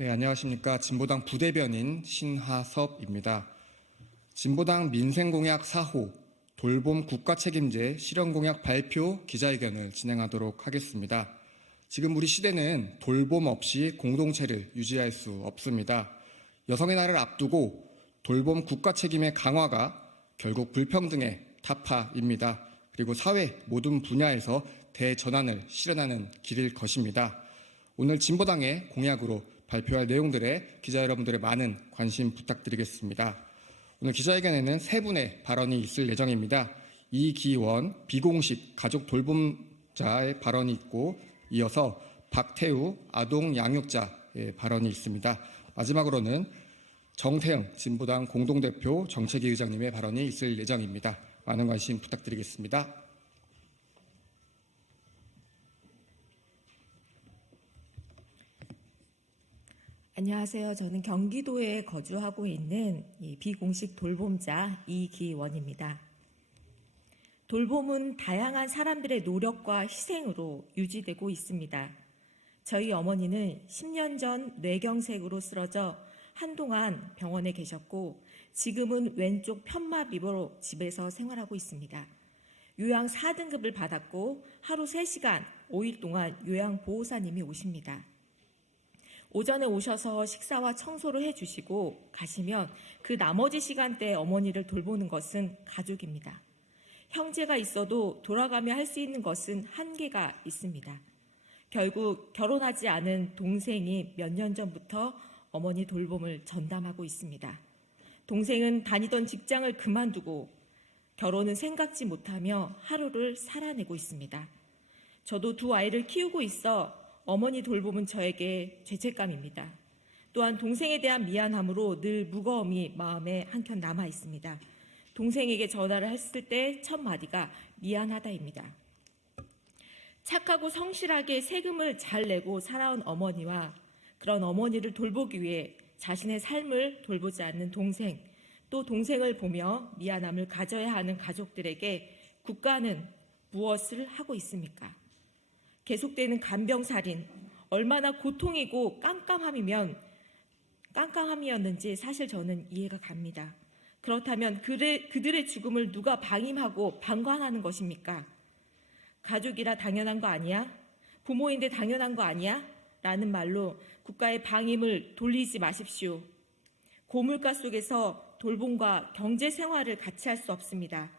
네, 안녕하십니까. 진보당 부대변인 신하섭입니다. 진보당 민생공약 4호 돌봄 국가책임제 실현공약 발표 기자회견을 진행하도록 하겠습니다. 지금 우리 시대는 돌봄 없이 공동체를 유지할 수 없습니다. 여성의 날을 앞두고 돌봄 국가책임의 강화가 결국 불평등의 타파입니다. 그리고 사회 모든 분야에서 대전환을 실현하는 길일 것입니다. 오늘 진보당의 공약으로 발표할 내용들에 기자 여러분들의 많은 관심 부탁드리겠습니다. 오늘 기자회견에는 세 분의 발언이 있을 예정입니다. 이기원 비공식 가족 돌봄자의 발언이 있고 이어서 박태우 아동 양육자의 발언이 있습니다. 마지막으로는 정태영 진보당 공동대표 정책위 의장님의 발언이 있을 예정입니다. 많은 관심 부탁드리겠습니다. 안녕하세요. 저는 경기도에 거주하고 있는 비공식 돌봄자 이기원입니다. 돌봄은 다양한 사람들의 노력과 희생으로 유지되고 있습니다. 저희 어머니는 10년 전 뇌경색으로 쓰러져 한동안 병원에 계셨고 지금은 왼쪽 편마비로 집에서 생활하고 있습니다. 요양 4등급을 받았고 하루 3시간 5일 동안 요양보호사님이 오십니다. 오전에 오셔서 식사와 청소를 해주시고 가시면 그 나머지 시간대에 어머니를 돌보는 것은 가족입니다. 형제가 있어도 돌아가며 할 수 있는 것은 한계가 있습니다. 결국 결혼하지 않은 동생이 몇 년 전부터 어머니 돌봄을 전담하고 있습니다. 동생은 다니던 직장을 그만두고 결혼은 생각지 못하며 하루를 살아내고 있습니다. 저도 두 아이를 키우고 있어 어머니 돌봄은 저에게 죄책감입니다. 또한 동생에 대한 미안함으로 늘 무거움이 마음에 한켠 남아 있습니다. 동생에게 전화를 했을 때 첫 마디가 미안하다입니다. 착하고 성실하게 세금을 잘 내고 살아온 어머니와 그런 어머니를 돌보기 위해 자신의 삶을 돌보지 않는 동생, 또 동생을 보며 미안함을 가져야 하는 가족들에게 국가는 무엇을 하고 있습니까? 계속되는 간병살인, 얼마나 고통이고 깜깜함이었는지 사실 저는 이해가 갑니다. 그렇다면 그들의 죽음을 누가 방임하고 방관하는 것입니까? 가족이라 당연한 거 아니야? 부모인데 당연한 거 아니야? 라는 말로 국가의 방임을 돌리지 마십시오. 고물가 속에서 돌봄과 경제생활을 같이 할 수 없습니다.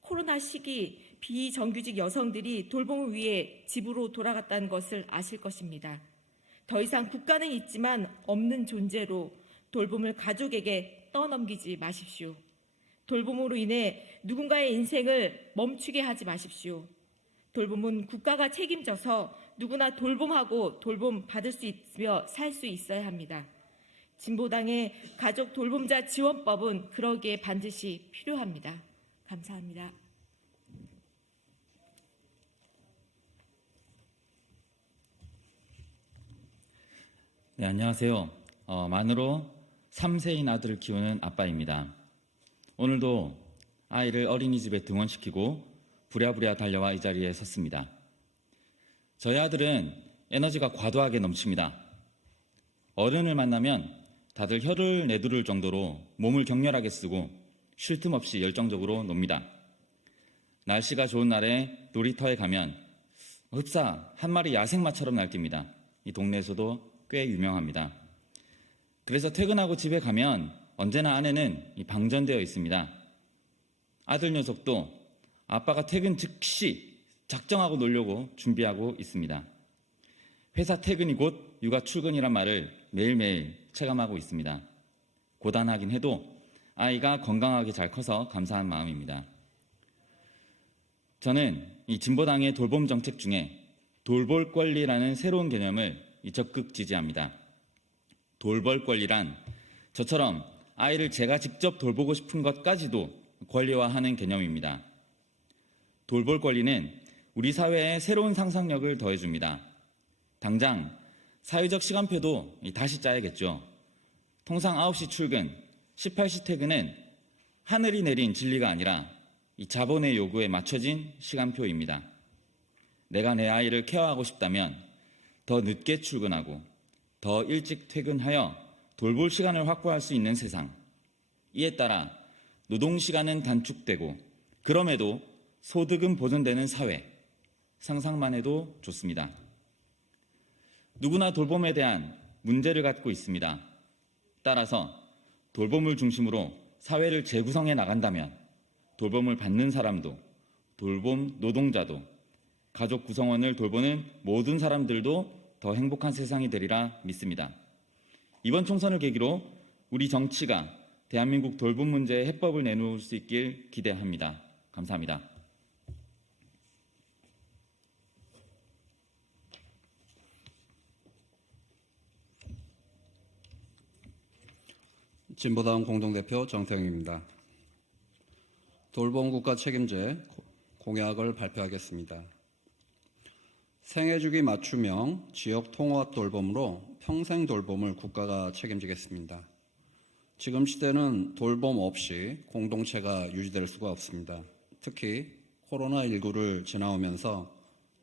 코로나 시기 비정규직 여성들이 돌봄을 위해 집으로 돌아갔다는 것을 아실 것입니다. 더 이상 국가는 있지만 없는 존재로 돌봄을 가족에게 떠넘기지 마십시오. 돌봄으로 인해 누군가의 인생을 멈추게 하지 마십시오. 돌봄은 국가가 책임져서 누구나 돌봄하고 돌봄 받을 수 있으며 살 수 있어야 합니다. 진보당의 가족 돌봄자 지원법은 그러기에 반드시 필요합니다. 감사합니다. 네, 안녕하세요. 만으로 3세인 아들을 키우는 아빠입니다. 오늘도 아이를 어린이집에 등원시키고 부랴부랴 달려와 이 자리에 섰습니다. 저희 아들은 에너지가 과도하게 넘칩니다. 어른을 만나면 다들 혀를 내두를 정도로 몸을 격렬하게 쓰고 쉴 틈 없이 열정적으로 놉니다. 날씨가 좋은 날에 놀이터에 가면 흡사 한 마리 야생마처럼 날뜁니다. 이 동네에서도 꽤 유명합니다. 그래서 퇴근하고 집에 가면 언제나 아내는 방전되어 있습니다. 아들 녀석도 아빠가 퇴근 즉시 작정하고 놀려고 준비하고 있습니다. 회사 퇴근이 곧 육아 출근이란 말을 매일매일 체감하고 있습니다. 고단하긴 해도 아이가 건강하게 잘 커서 감사한 마음입니다. 저는 이 진보당의 돌봄 정책 중에 돌볼 권리라는 새로운 개념을 적극 지지합니다. 돌볼 권리란 저처럼 아이를 제가 직접 돌보고 싶은 것까지도 권리화하는 개념입니다. 돌볼 권리는 우리 사회에 새로운 상상력을 더해줍니다. 당장 사회적 시간표도 다시 짜야겠죠. 통상 9시 출근, 18시 퇴근은 하늘이 내린 진리가 아니라 이 자본의 요구에 맞춰진 시간표입니다. 내가 내 아이를 케어하고 싶다면 더 늦게 출근하고 더 일찍 퇴근하여 돌볼 시간을 확보할 수 있는 세상. 이에 따라 노동시간은 단축되고 그럼에도 소득은 보존되는 사회. 상상만 해도 좋습니다. 누구나 돌봄에 대한 문제를 갖고 있습니다. 따라서 돌봄을 중심으로 사회를 재구성해 나간다면 돌봄을 받는 사람도, 돌봄 노동자도, 가족 구성원을 돌보는 모든 사람들도 더 행복한 세상이 되리라 믿습니다. 이번 총선을 계기로 우리 정치가 대한민국 돌봄 문제의 해법을 내놓을 수 있길 기대합니다. 감사합니다. 진보당 공동대표 정태영입니다. 돌봄 국가 책임제 공약을 발표하겠습니다. 생애주기 맞춤형 지역 통합 돌봄으로 평생 돌봄을 국가가 책임지겠습니다. 지금 시대는 돌봄 없이 공동체가 유지될 수가 없습니다. 특히 코로나19를 지나오면서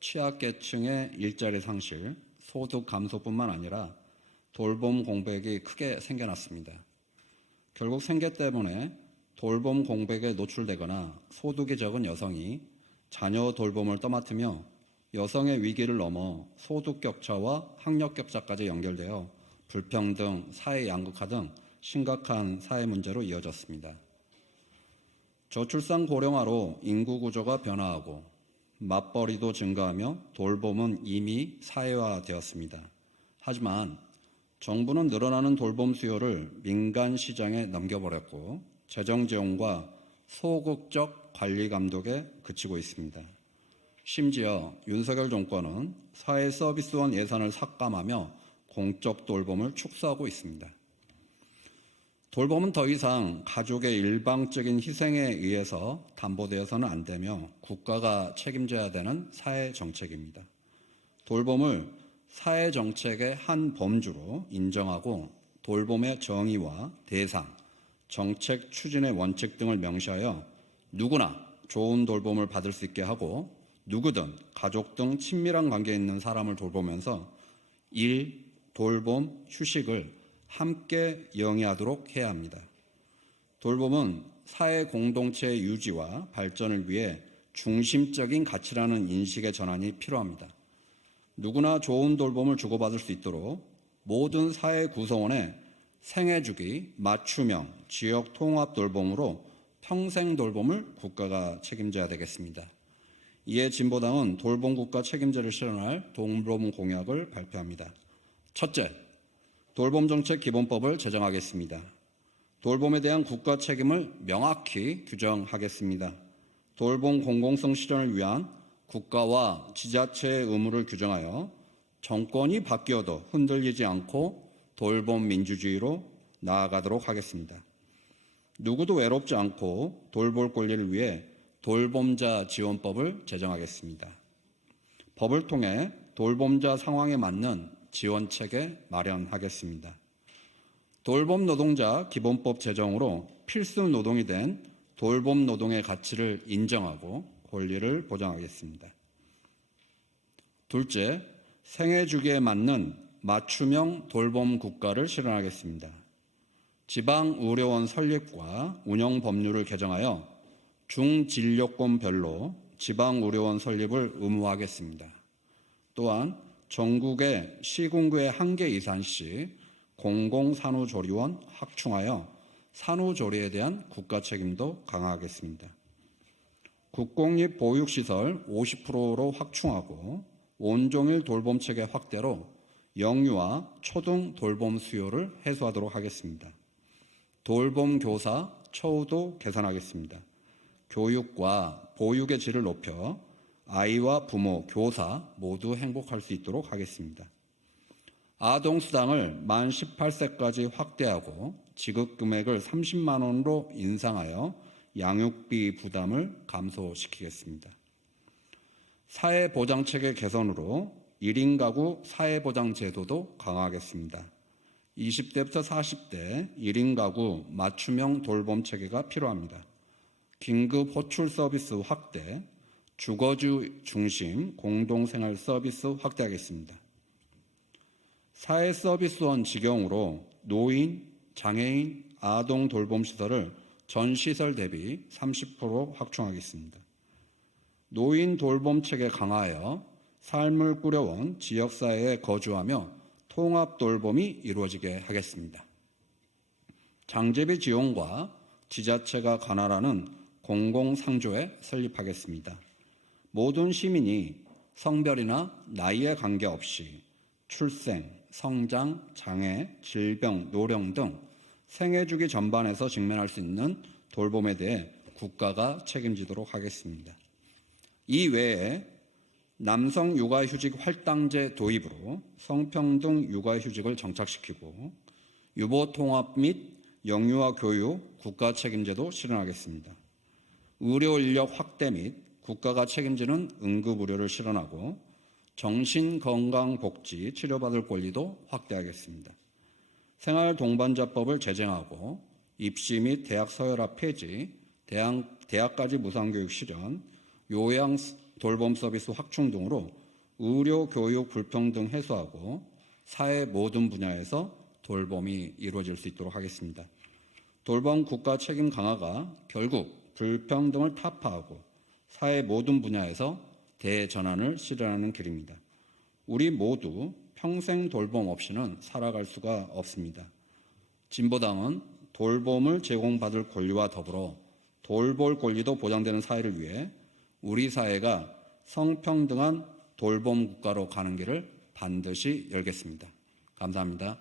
취약계층의 일자리 상실, 소득 감소뿐만 아니라 돌봄 공백이 크게 생겨났습니다. 결국 생계 때문에 돌봄 공백에 노출되거나 소득이 적은 여성이 자녀 돌봄을 떠맡으며 여성의 위기를 넘어 소득 격차와 학력 격차까지 연결되어 불평등, 사회 양극화 등 심각한 사회 문제로 이어졌습니다. 저출산 고령화로 인구 구조가 변화하고 맞벌이도 증가하며 돌봄은 이미 사회화되었습니다. 하지만 정부는 늘어나는 돌봄 수요를 민간 시장에 넘겨버렸고 재정 지원과 소극적 관리 감독에 그치고 있습니다. 심지어 윤석열 정권은 사회 서비스원 예산을 삭감하며 공적 돌봄을 축소하고 있습니다. 돌봄은 더 이상 가족의 일방적인 희생에 의해서 담보되어서는 안 되며 국가가 책임져야 되는 사회 정책입니다. 돌봄을 사회 정책의 한 범주로 인정하고 돌봄의 정의와 대상, 정책 추진의 원칙 등을 명시하여 누구나 좋은 돌봄을 받을 수 있게 하고 누구든 가족 등 친밀한 관계에 있는 사람을 돌보면서 일, 돌봄, 휴식을 함께 영위하도록 해야 합니다. 돌봄은 사회 공동체의 유지와 발전을 위해 중심적인 가치라는 인식의 전환이 필요합니다. 누구나 좋은 돌봄을 주고받을 수 있도록 모든 사회 구성원의 생애주기, 맞춤형, 지역 통합 돌봄으로 평생 돌봄을 국가가 책임져야 되겠습니다. 이에 진보당은 돌봄 국가 책임제를 실현할 돌봄 공약을 발표합니다. 첫째, 돌봄정책 기본법을 제정하겠습니다. 돌봄에 대한 국가 책임을 명확히 규정하겠습니다. 돌봄 공공성 실현을 위한 국가와 지자체의 의무를 규정하여 정권이 바뀌어도 흔들리지 않고 돌봄 민주주의로 나아가도록 하겠습니다. 누구도 외롭지 않고 돌볼 권리를 위해 돌봄자 지원법을 제정하겠습니다. 법을 통해 돌봄자 상황에 맞는 지원체계 마련하겠습니다. 돌봄 노동자 기본법 제정으로 필수 노동이 된 돌봄 노동의 가치를 인정하고 권리를 보장하겠습니다. 둘째, 생애 주기에 맞는 맞춤형 돌봄 국가를 실현하겠습니다. 지방의료원 설립과 운영 법률을 개정하여 중진료권별로 지방의료원 설립을 의무화하겠습니다. 또한 전국의 시군구에 1개 이상씩 공공산후조리원 확충하여 산후조리에 대한 국가 책임도 강화하겠습니다. 국공립 보육시설 50%로 확충하고 온종일 돌봄체계 확대로 영유아, 초등 돌봄 수요를 해소하도록 하겠습니다. 돌봄 교사 처우도 개선하겠습니다. 교육과 보육의 질을 높여 아이와 부모, 교사 모두 행복할 수 있도록 하겠습니다. 아동수당을 만 18세까지 확대하고 지급 금액을 30만 원으로 인상하여 양육비 부담을 감소시키겠습니다. 사회보장체계 개선으로 1인 가구 사회보장제도도 강화하겠습니다. 20대부터 40대 1인 가구 맞춤형 돌봄체계가 필요합니다. 긴급 호출 서비스 확대, 주거주 중심 공동생활 서비스 확대하겠습니다. 사회서비스원 직영으로 노인, 장애인, 아동 돌봄 시설을 전 시설 대비 30% 확충하겠습니다. 노인 돌봄 체계 강화하여 삶을 꾸려온 지역사회에 거주하며 통합 돌봄이 이루어지게 하겠습니다. 장제비 지원과 지자체가 관할하는 공공상조에 설립하겠습니다. 모든 시민이 성별이나 나이에 관계없이 출생, 성장, 장애, 질병, 노령 등 생애주기 전반에서 직면할 수 있는 돌봄에 대해 국가가 책임지도록 하겠습니다. 이 외에 남성 육아휴직 할당제 도입으로 성평등 육아휴직을 정착시키고 유보 통합 및 영유아 교육 국가 책임제도 실현하겠습니다. 의료 인력 확대 및 국가가 책임지는 응급의료를 실현하고 정신건강복지 치료받을 권리도 확대하겠습니다. 생활동반자법을 제정하고 입시 및 대학 서열화 폐지, 대학까지 무상교육 실현, 요양 돌봄 서비스 확충 등으로 의료, 교육 불평등 해소하고 사회 모든 분야에서 돌봄이 이루어질 수 있도록 하겠습니다. 돌봄 국가 책임 강화가 결국 불평등을 타파하고 사회 모든 분야에서 대전환을 실현하는 길입니다. 우리 모두 평생 돌봄 없이는 살아갈 수가 없습니다. 진보당은 돌봄을 제공받을 권리와 더불어 돌볼 권리도 보장되는 사회를 위해 우리 사회가 성평등한 돌봄 국가로 가는 길을 반드시 열겠습니다. 감사합니다.